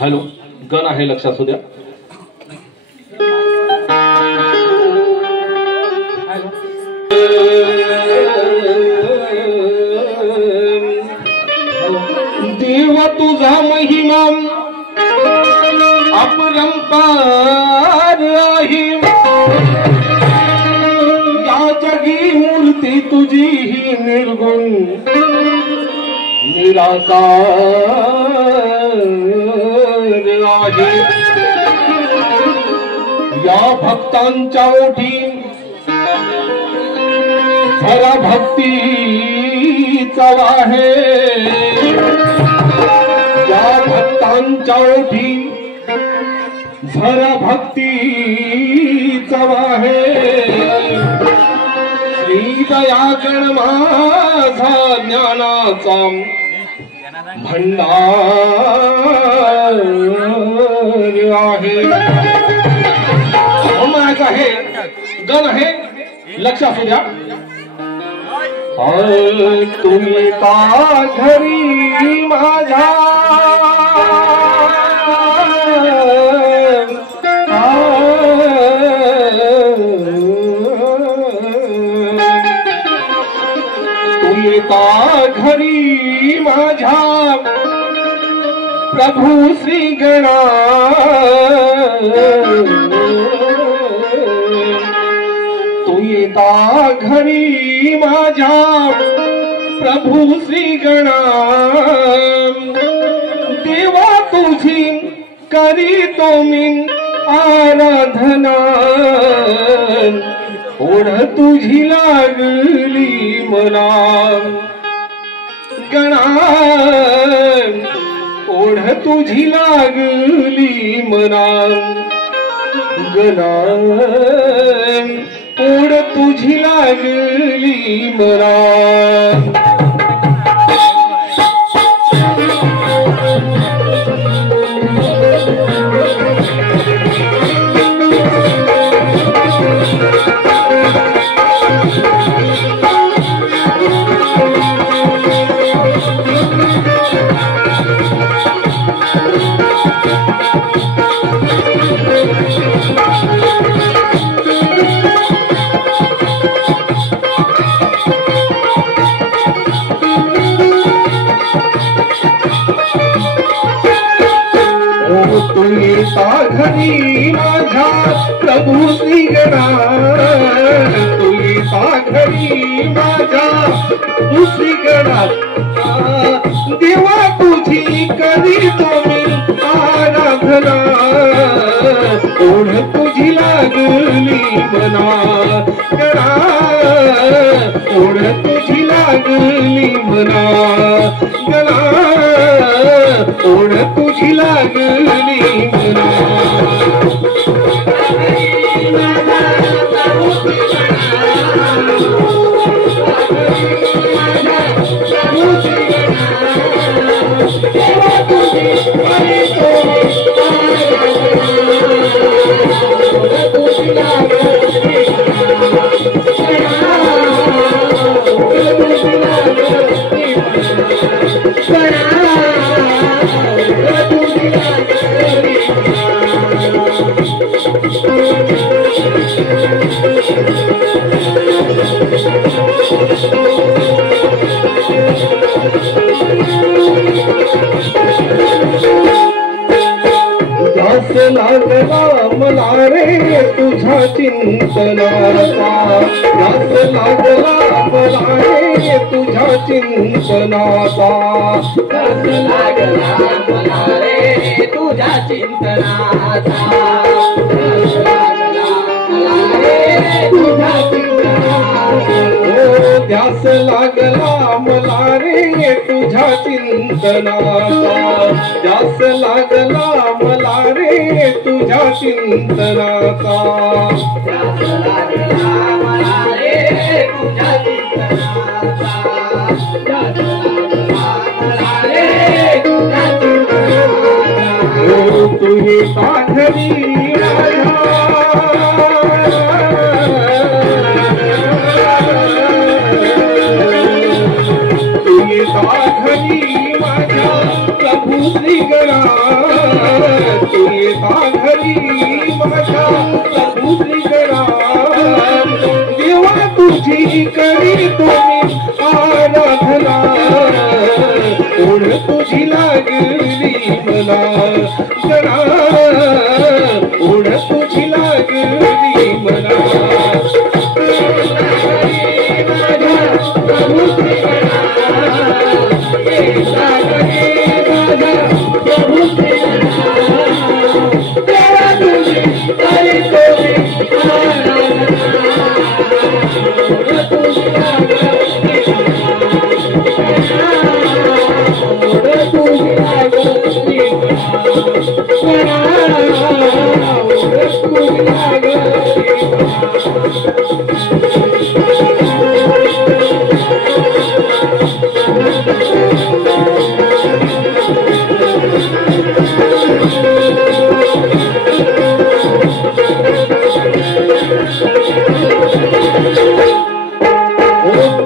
Hello, गण आहे लक्षात असू द्या. देव तुझा महिमा अपरंपार आहे, या जगी मूर्ती तुझी ही निर्गुण निराकार आहे. या भक्तांच्या ओठी खरा भक्तीचा आहे. या भक्तांच्या ओठी खरा भक्तीचा आहे. श्री दयागण माझा ज्ञानाचा भंडार आहे. म्हणायचं आहे, गण आहे लक्षात असू द्या. तुम्ही का घरी माझ्या तुम्ही का घरी माझ्या प्रभू श्री गणा तू येता घरी माझ्या प्रभू श्री गणा. देवा तुझी करीतो मी आराधना. ओढ तुझी लागली मना गणा. ओढ तुझी लागली मना गणा. ओढ तुझी लागली मना. घरी माझ्या प्रभू श्री गणा. तुझी घरी माझ्या प्रभू श्री गणा. देवा तुझी करीतो मी आराधना. ओढ तुझी लागली मना गणा. ओढ तुझी लागली मना गणा. ओढ तुझी लागली मना. ध्यास लागला मला रे तुझ्या चिंतनाचा ध्यास लागला मला रे तुझ्या चिंतनाचा ध्यास लागला मला रे तुझ्या चिंतनाचा ध्यास लागला मला रे तुझ्या चिंतनाचा ध्यास लागला मला रे तुझ्या चिंतनाचा ध्यास लागला मला रे तुझ्या चिंतनाचा ध्यास लागला मला रे तुझ्या चिंतनाचा ध्यास लागला मला रे तुझ्या चिंतनाचा तुही साखरी तुही साखरी माझ्या प्रभू श्रीगणा तुही साखरी माझ्या प्रभू श्रीगणा देवा तुझी करी तुम्ही आराधना ओढ तुझी लागली मला गणा ओढ तुझी लागली मला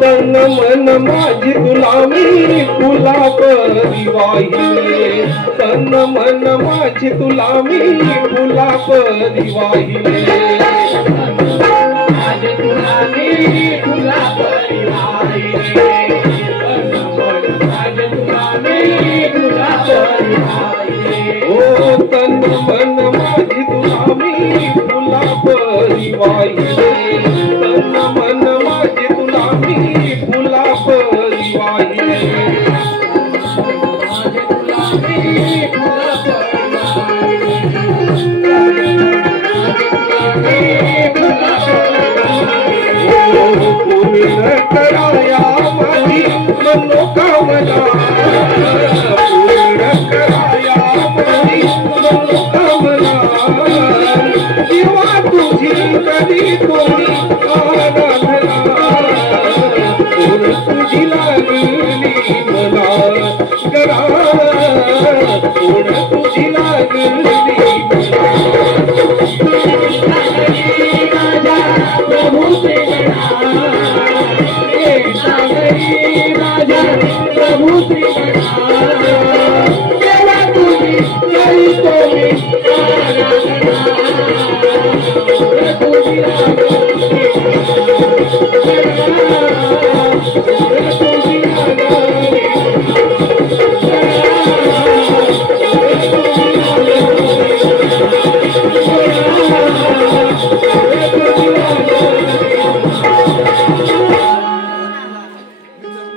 तन मन माझी तुला मी तुला परिवाहिले तन मन माझी तुला मी तुला परिवाहिले माझे तुला मी तुला परिवाहिले तन मन माझे तुला मी तुला परिवाहिले ओ तन मन माझी तुला मी तुला परिवाहिले तन मन माझी तुला मी तुला परिवाहिले माझे तुला मी